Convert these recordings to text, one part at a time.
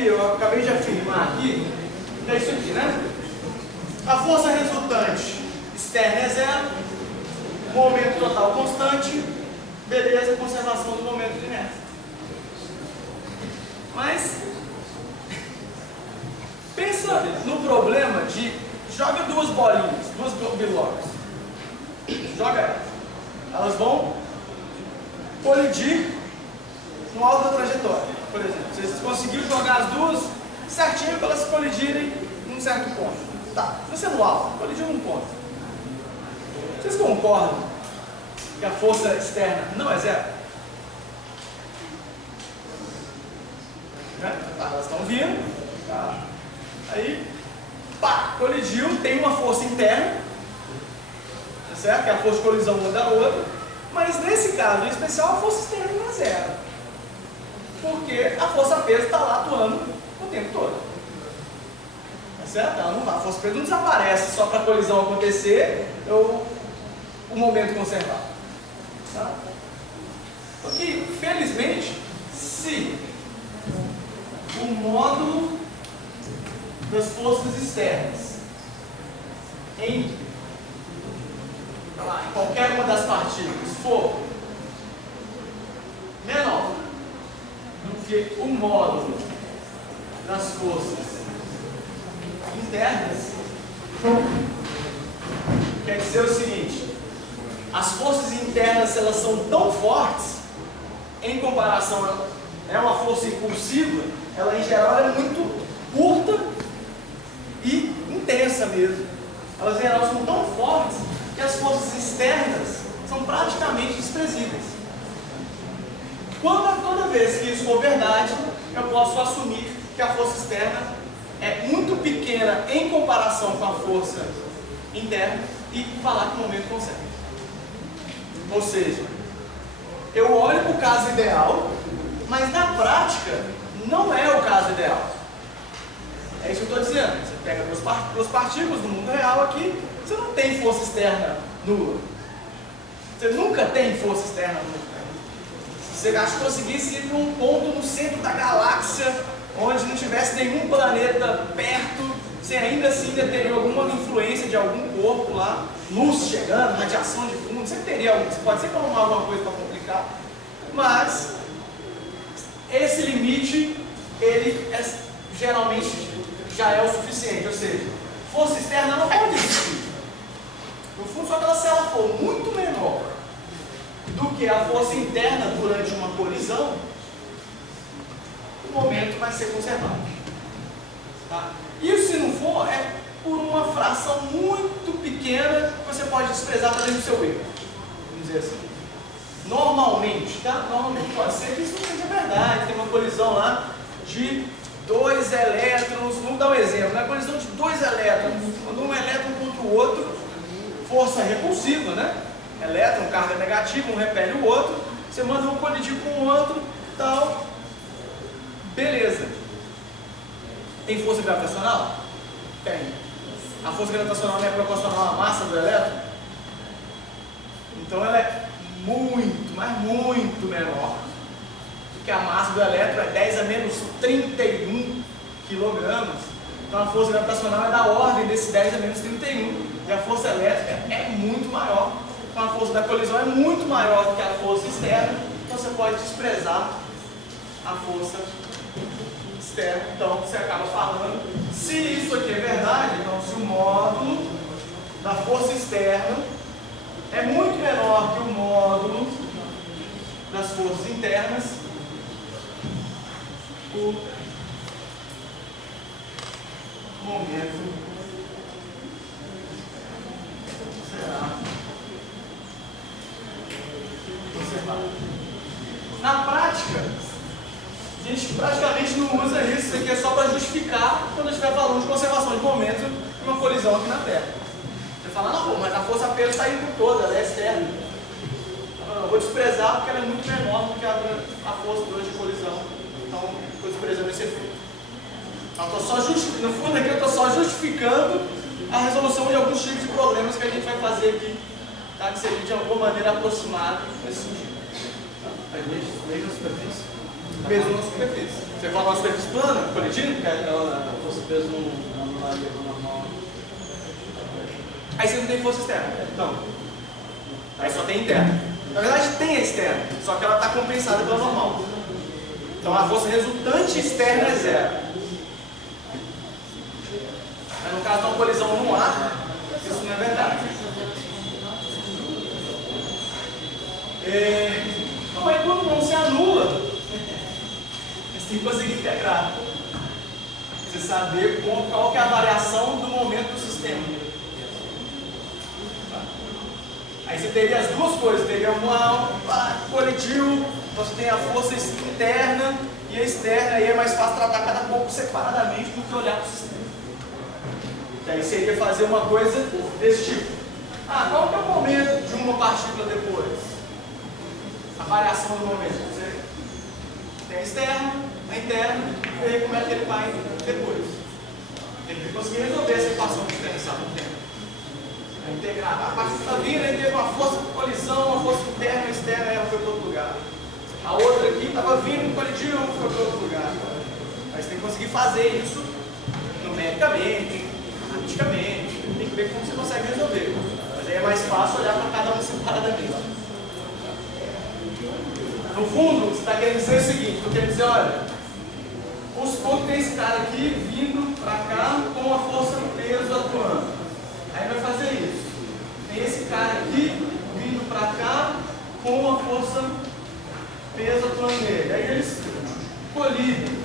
que eu acabei de afirmar aqui é isso aqui, né? A força resultante externa é zero, momento total constante, beleza, conservação do momento de inércia. Mas, pensa no problema de, joga duas bolinhas, duas bilocas, joga elas vão colidir no alto da trajetória, por exemplo. Vocês conseguiram jogar as duas certinho para elas colidirem num certo ponto. Tá, você no alto, colidiu num ponto. Vocês concordam que a força externa não é zero? Né? Tá, elas estão vindo, tá. Aí, pá, colidiu, tem uma força interna, tá certo? Que é a força de colisão uma da outra, mas nesse caso em especial a força externa não é zero, porque a força peso está lá atuando o tempo todo, tá certo? Ela não, a força peso não desaparece só para a colisão acontecer ou o momento conservado, tá? Porque, felizmente, se o módulo das forças externas em qualquer uma das partículas for menor do que o módulo das forças internas, quer dizer o seguinte: as forças internas, elas são tão fortes em comparação, é uma força impulsiva, ela em geral é muito curta e intensa mesmo. Elas em geral são tão fortes que as forças externas são praticamente desprezíveis. Toda vez que isso for verdade, eu posso assumir que a força externa é muito pequena em comparação com a força interna e falar que o momento conserva. Ou seja, eu olho para o caso ideal, mas na prática não é o caso ideal. É isso que eu estou dizendo. Você pega duas partículas no mundo real aqui, você não tem força externa nula. Você nunca tem força externa nula. Se você conseguisse ir para um ponto no centro da galáxia, onde não tivesse nenhum planeta perto, você ainda assim teria alguma influência de algum corpo lá, luz chegando, radiação de fundo, você teria algum, você pode sempre arrumar alguma coisa para complicar, mas esse limite, ele geralmente já é o suficiente, ou seja, força externa não pode existir. No fundo, só que se ela for muito menor do que a força interna durante uma colisão, o momento vai ser conservado. Tá? Isso, se não for, é por uma fração muito pequena que você pode desprezar para dentro do seu erro. Vamos dizer assim. Normalmente, tá? Normalmente pode ser que isso não seja verdade. Tem uma colisão lá de 2 elétrons, vamos dar um exemplo, né? Colisão de 2 elétrons, quando um elétron contra o outro, força repulsiva, né? Elétron, carga negativa, um repele o outro, você manda um colidir com o outro, tal, beleza. Tem força gravitacional? Tem. A força gravitacional não é proporcional à massa do elétron? Então ela é muito, mas muito menor do que a massa do elétron, é 10 a menos 31 kg. Então a força gravitacional é da ordem desse 10 a menos 31, e a força elétrica é muito maior. Então a força da colisão é muito maior do que a força externa, então você pode desprezar a força externa. Então você acaba falando, se isso aqui é verdade, então se o módulo da força externa é muito menor que o módulo das forças internas, o momento será conservado. Na prática, a gente praticamente não usa isso. Isso aqui é só para justificar quando a gente estiver falando de conservação de momento em uma colisão aqui na Terra. Você fala, não, mas a força peso está indo toda, ela é externa. Eu vou desprezar porque ela é muito menor do que a força durante a colisão. Então, estou desprezando esse efeito. Então, no fundo aqui eu estou só justificando a resolução de alguns tipos de problemas que a gente vai fazer aqui, tá? Que seria de alguma maneira aproximado nesse sentido. A gente lei na superfície? Peso na superfície. Você fala uma superfície plana, colidindo? Se fosse peso no navio normal. Aí você não tem força externa. Não. Aí só tem interna. Na verdade tem a externa, só que ela está compensada pela normal. Então a força resultante externa é zero. Mas no caso de uma colisão no ar, isso não é verdade. Então aí quando não se anula, você tem que conseguir integrar. Você saber qual que é a variação do momento do sistema. Aí você teria as duas coisas, teria uma colidiu, então você tem a força interna e a externa, aí é mais fácil tratar cada pouco separadamente do que olhar para o sistema. E aí seria fazer uma coisa desse tipo. Qual que é o momento de uma partícula depois? A variação do momento. Você tem a externa, a interna, e ver como é que ele vai depois. Ele vai conseguir resolver essa equação diferencial no tempo. Integrar. A partícula está vindo, aí teve uma força de colisão, uma força interna e externa, ela foi para outro lugar. A outra aqui estava vindo, colidiu, foi para outro lugar. Mas tem que conseguir fazer isso numericamente, analiticamente, tem que ver como você consegue resolver. Mas aí é mais fácil olhar para cada um separadamente. No fundo, você está querendo dizer o seguinte, você quer dizer, olha, os pontos tem esse cara aqui vindo para cá com a força do peso atuando. Aí vai fazer isso. Tem esse cara aqui vindo para cá com a força peso atuando nele. Aí eles colidem.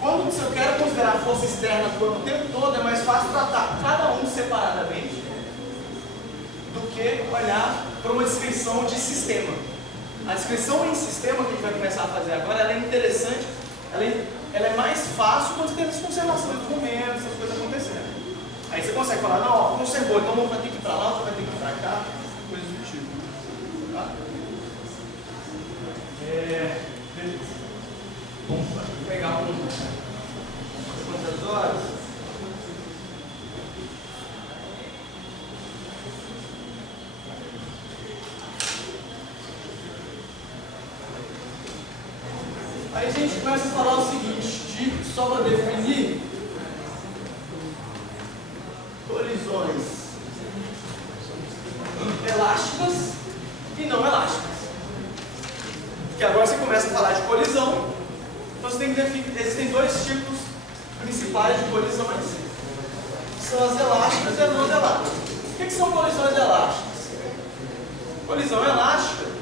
Quando eu quero considerar a força externa atuando o tempo todo, é mais fácil tratar cada um separadamente do que olhar para uma descrição de sistema. A descrição em sistema que a gente vai começar a fazer agora, ela é interessante, ela é mais fácil quando você tem essa conservação dos momentos, essas coisas acontecendo. Aí você consegue falar, não, ó, conservou, então um vai ter que ir para lá, outro vai ter que ir para cá, coisas do tipo. Tá? Beleza. Vamos pegar quantas horas? Aí a gente começa a falar o seguinte, só para definir colisões elásticas e não elásticas. Porque agora você começa a falar de colisão, então você tem que definir, existem dois tipos principais de colisões, são as elásticas e as não elásticas. O que são colisões elásticas? Colisão elástica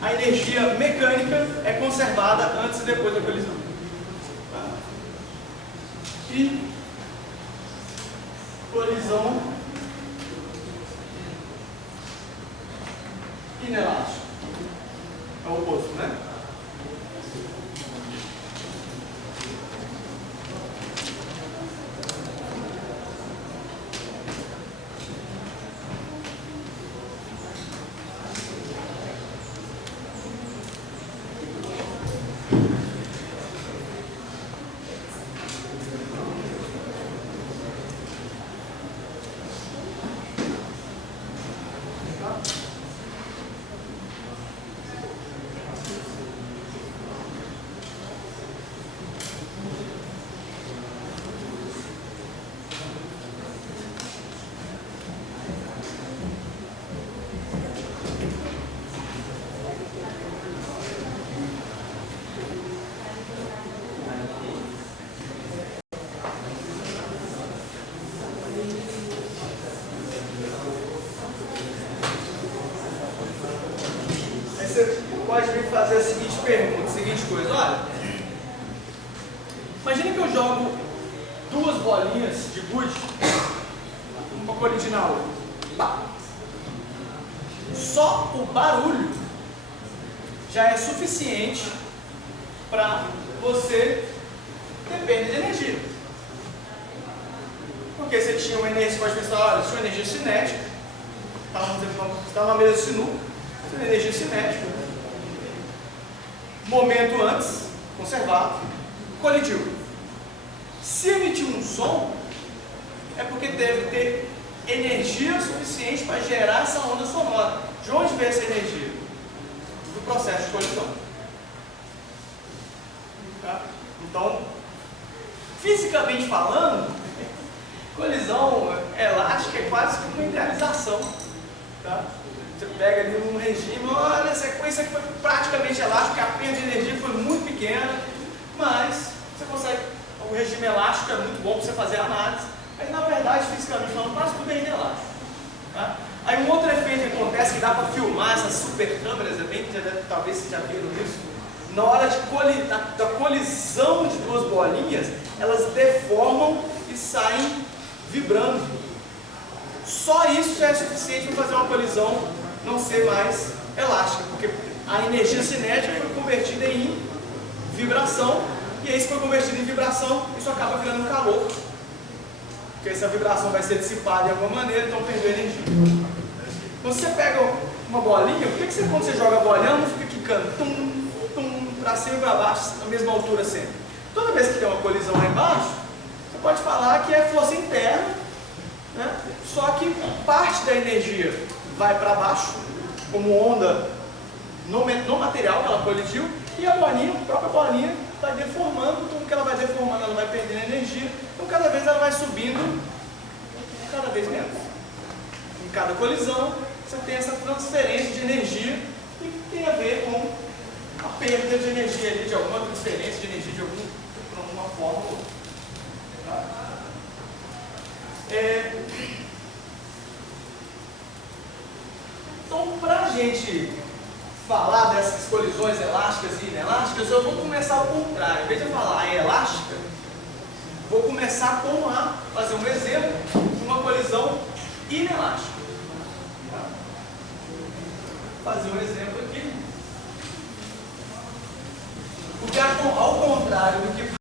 a energia mecânica é conservada antes e depois da colisão. E colisão inelástica. É o oposto, né? Você pode me fazer a seguinte pergunta, a seguinte coisa, olha, imagina que eu jogo duas bolinhas de gude, uma colidir na outra. Só o barulho já é suficiente para você depende de energia. Porque você tinha uma energia, você pode pensar, olha, tinha uma energia cinética, está numa mesa de sinuca, você tem energia cinética, momento antes, conservado, colidiu. Se emitiu um som, é porque deve ter energia suficiente para gerar essa onda sonora. De onde vem essa energia? Do processo de colisão. Tá? Então, fisicamente falando, colisão elástica é quase como uma idealização. Tá? Você pega ali num regime, olha, a sequência que foi praticamente elástica, a perda de energia foi muito pequena, mas você consegue, o regime elástico é muito bom para você fazer análise, mas na verdade, fisicamente falando, quase tudo é inelástico. Tá? Aí um outro efeito que acontece, que dá para filmar essas super câmeras, talvez vocês já viram isso, na hora da colisão de duas bolinhas, elas deformam e saem vibrando. Só isso já é suficiente para fazer uma colisão não ser mais elástica, porque a energia cinética foi convertida em vibração, e aí se foi convertido em vibração, isso acaba virando calor, porque essa vibração vai ser dissipada de alguma maneira, então perdeu energia. Quando você pega uma bolinha, por que quando você joga a bolinha, ela não fica quicando tum, tum, para cima e para baixo, na mesma altura sempre? Toda vez que tem uma colisão lá embaixo, você pode falar que é força interna, né? Só que parte da energia vai para baixo, como onda no material que ela colidiu, e a bolinha, a própria bolinha, vai deformando, então que ela vai deformando, ela vai perdendo energia, então cada vez ela vai subindo cada vez menos. Em cada colisão, você tem essa transferência de energia que tem a ver com a perda de energia ali, de alguma transferência de energia de alguma forma ou outra. Tá? Então, para a gente falar dessas colisões elásticas e inelásticas, eu vou começar ao contrário. Em vez de eu falar a elástica, vou começar fazer um exemplo de uma colisão inelástica. Vou fazer um exemplo aqui. Porque ao contrário do que